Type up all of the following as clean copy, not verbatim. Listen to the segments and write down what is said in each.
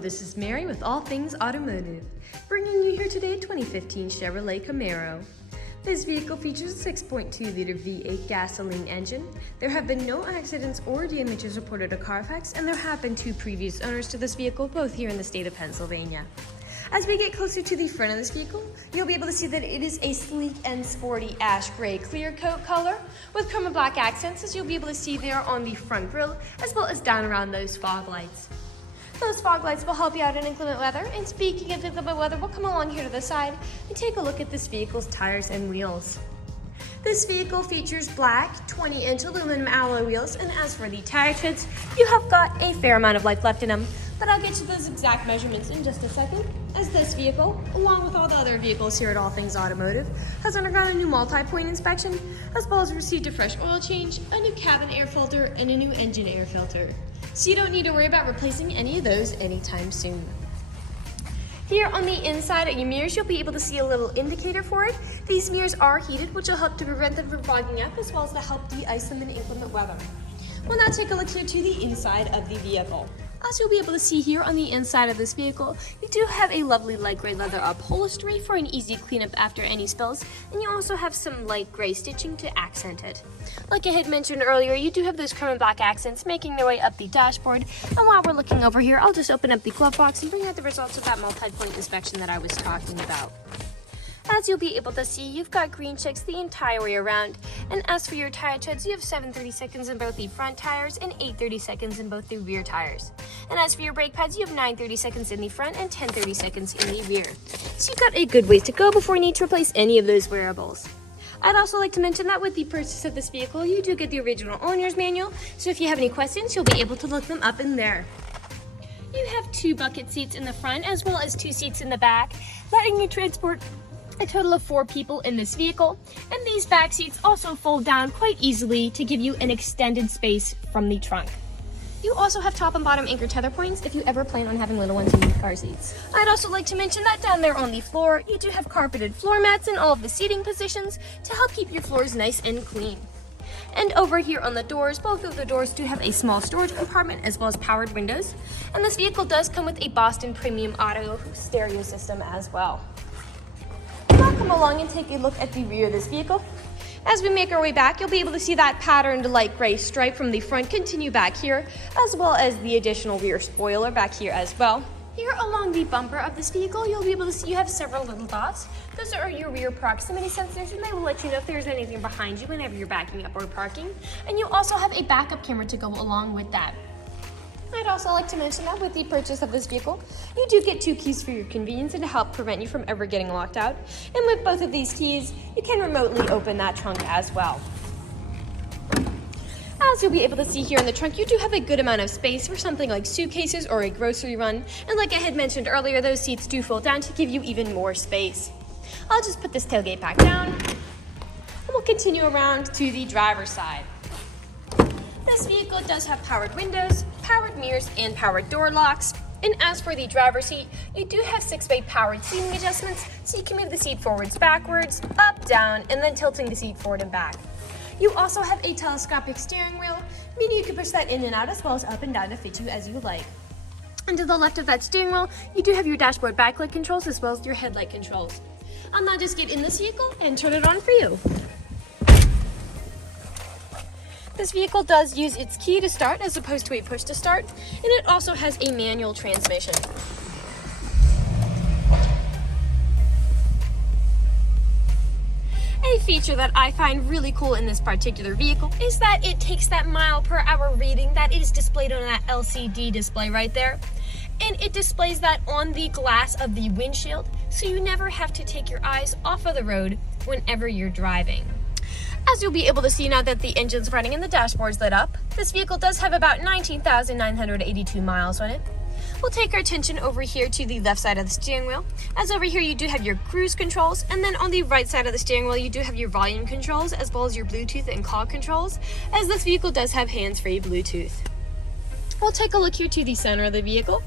this is Mary with All Things Automotive, bringing you here today a 2015 Chevrolet Camaro. This vehicle features a 6.2-liter V8 gasoline engine. There have been no accidents or damages reported to CARFAX, and there have been 2 previous owners to this vehicle, both here in the state of Pennsylvania. As we get closer to the front of this vehicle, you'll be able to see that it is a sleek and sporty ash gray clear coat color with chrome and black accents, as you'll be able to see there on the front grille, as well as down around those fog lights. Those fog lights will help you out in inclement weather, and speaking of inclement weather, we'll come along here to the side and take a look at this vehicle's tires and wheels. This vehicle features black 20-inch aluminum alloy wheels, and as for the tire treads, you have got a fair amount of life left in them, but I'll get to those exact measurements in just a second, as this vehicle, along with all the other vehicles here at All Things Automotive, has undergone a new multi-point inspection, as well as received a fresh oil change, a new cabin air filter, and a new engine air filter. So you don't need to worry about replacing any of those anytime soon. Here on the inside of your mirrors, you'll be able to see a little indicator for it. These mirrors are heated, which will help to prevent them from fogging up, as well as to help de-ice them in inclement weather. We'll now take a look here to the inside of the vehicle. As you'll be able to see here on the inside of this vehicle, you do have a lovely light gray leather upholstery for an easy cleanup after any spills, and you also have some light gray stitching to accent it. Like I had mentioned earlier, you do have those chrome and black accents making their way up the dashboard, and while we're looking over here, I'll just open up the glove box and bring out the results of that multi-point inspection that I was talking about. As you'll be able to see, you've got green checks the entire way around, and as for your tire treads, you have 7/32 in both the front tires and 8/32 in both the rear tires. And as for your brake pads, you have 9/32 in the front and 10/32 in the rear. So you've got a good ways to go before you need to replace any of those wearables. I'd also like to mention that with the purchase of this vehicle, you do get the original owner's manual, so if you have any questions, you'll be able to look them up in there. You have 2 bucket seats in the front, as well as 2 seats in the back, letting you transport a total of 4 people in this vehicle, and these back seats also fold down quite easily to give you an extended space from the trunk. You also have top and bottom anchor tether points if you ever plan on having little ones in your car seats. I'd also like to mention that down there on the floor, you do have carpeted floor mats in all of the seating positions to help keep your floors nice and clean. And over here on the doors, both of the doors do have a small storage compartment as well as powered windows, and this vehicle does come with a Boston Premium Audio stereo system as well. Now come along and take a look at the rear of this vehicle. As we make our way back, you'll be able to see that patterned light gray stripe from the front continue back here, as well as the additional rear spoiler back here as well. Here along the bumper of this vehicle, you'll be able to see you have several little dots. Those are your rear proximity sensors, and they will let you know if there's anything behind you whenever you're backing up or parking. And you also have a backup camera to go along with that. I'd also like to mention that with the purchase of this vehicle, you do get 2 keys for your convenience and to help prevent you from ever getting locked out. And with both of these keys, you can remotely open that trunk as well. As you'll be able to see here in the trunk, you do have a good amount of space for something like suitcases or a grocery run. And like I had mentioned earlier, those seats do fold down to give you even more space. I'll just put this tailgate back down, and we'll continue around to the driver's side. This vehicle does have powered windows, powered mirrors, and powered door locks. And as for the driver's seat, you do have 6-way powered seating adjustments, so you can move the seat forwards, backwards, up, down, and then tilting the seat forward and back. You also have a telescopic steering wheel, meaning you can push that in and out as well as up and down to fit you as you like. And to the left of that steering wheel, you do have your dashboard backlight controls as well as your headlight controls. I'll now just get in this vehicle and turn it on for you. This vehicle does use its key to start as opposed to a push to start, and it also has a manual transmission. A feature that I find really cool in this particular vehicle is that it takes that mile-per-hour reading that is displayed on that LCD display right there, and it displays that on the glass of the windshield, so you never have to take your eyes off of the road whenever you're driving. As you'll be able to see now that the engine's running and the dashboard's lit up, this vehicle does have about 19,982 miles on it. We'll take our attention over here to the left side of the steering wheel, as over here you do have your cruise controls, and then on the right side of the steering wheel you do have your volume controls as well as your Bluetooth and call controls, as this vehicle does have hands-free Bluetooth. We'll take a look here to the center of the vehicle.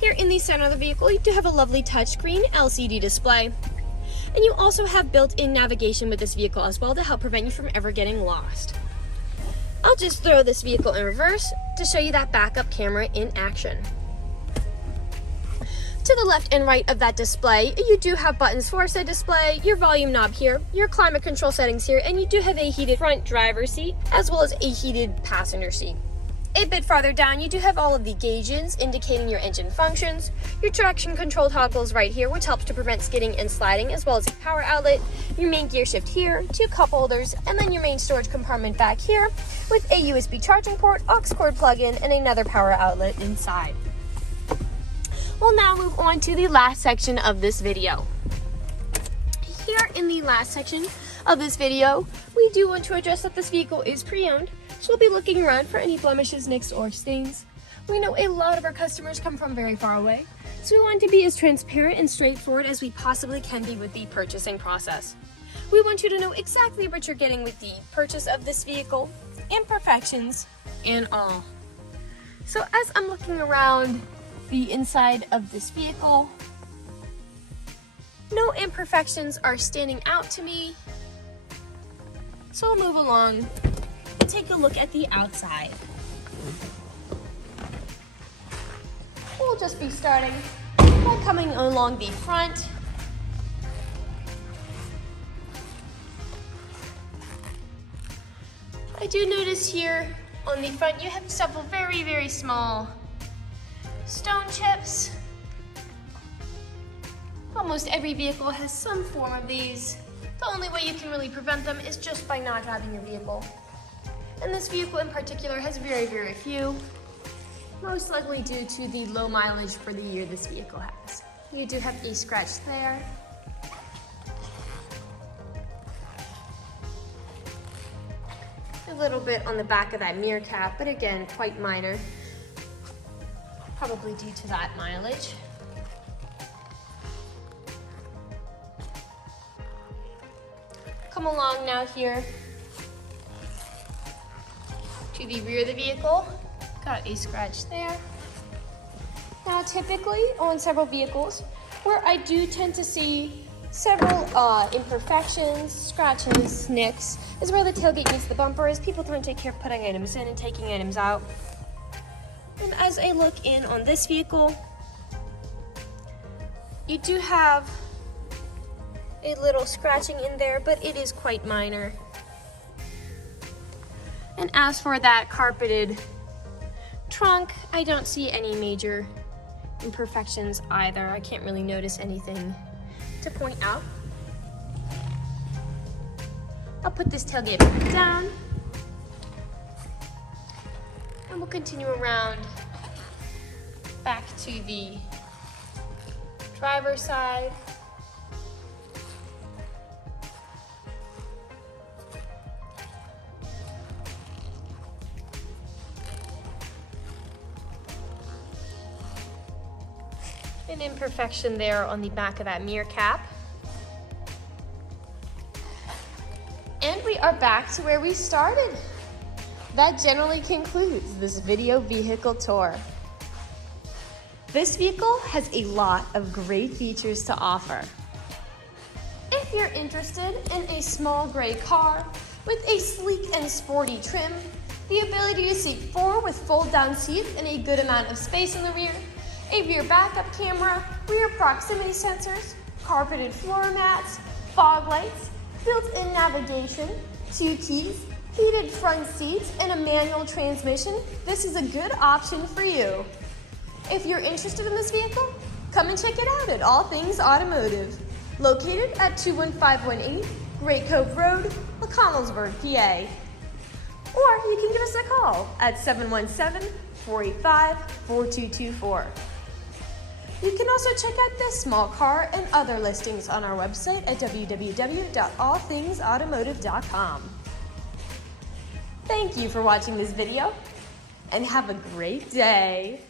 Here in the center of the vehicle you do have a lovely touchscreen LCD display. And you also have built-in navigation with this vehicle as well to help prevent you from ever getting lost. I'll just throw this vehicle in reverse to show you that backup camera in action. To the left and right of that display, you do have buttons for said display, your volume knob here, your climate control settings here, and you do have a heated front driver's seat as well as a heated passenger seat. A bit farther down, you do have all of the gauges indicating your engine functions, your traction control toggles right here, which helps to prevent skidding and sliding, as well as a power outlet, your main gear shift here, 2 cup holders, and then your main storage compartment back here with a USB charging port, aux cord plug-in, and another power outlet inside. We'll now move on to the last section of this video. Here in the last section of this video, we do want to address that this vehicle is pre-owned. So we'll be looking around for any blemishes, nicks, or stains. We know a lot of our customers come from very far away, so we want to be as transparent and straightforward as we possibly can be with the purchasing process. We want you to know exactly what you're getting with the purchase of this vehicle, imperfections, and all. So as I'm looking around the inside of this vehicle, no imperfections are standing out to me. So we'll move along. Take a look at the outside. We'll just be starting by coming along the front. I do notice here on the front you have several very small stone chips. Almost every vehicle has some form of these. The only way you can really prevent them is just by not driving your vehicle. And this vehicle in particular has very few, most likely due to the low mileage for the year this vehicle has. You do have a scratch there. A little bit on the back of that mirror cap, but again, quite minor. Probably due to that mileage. Come along now here to the rear of the vehicle. Got a scratch there. Now typically on several vehicles where I do tend to see several imperfections, scratches, nicks, is where the tailgate meets the bumper, as people don't take care of putting items in and taking items out. And as I look in on this vehicle, you do have a little scratching in there, but it is quite minor. And as for that carpeted trunk, I don't see any major imperfections either. I can't really notice anything to point out. I'll put this tailgate back down, and we'll continue around back to the driver's side. An imperfection there on the back of that mirror cap. And we are back to where we started. That generally concludes this video vehicle tour. This vehicle has a lot of great features to offer. If you're interested in a small gray car with a sleek and sporty trim, the ability to seat 4 with fold-down seats and a good amount of space in the rear, a rear backup camera, rear proximity sensors, carpeted floor mats, fog lights, built-in navigation, 2 keys, heated front seats, and a manual transmission, this is a good option for you. If you're interested in this vehicle, come and check it out at All Things Automotive, located at 21518 Great Cove Road, McConnellsburg, PA. Or you can give us a call at 717-485-4224. You can also check out this small car and other listings on our website at www.allthingsautomotive.com. Thank you for watching this video, and have a great day.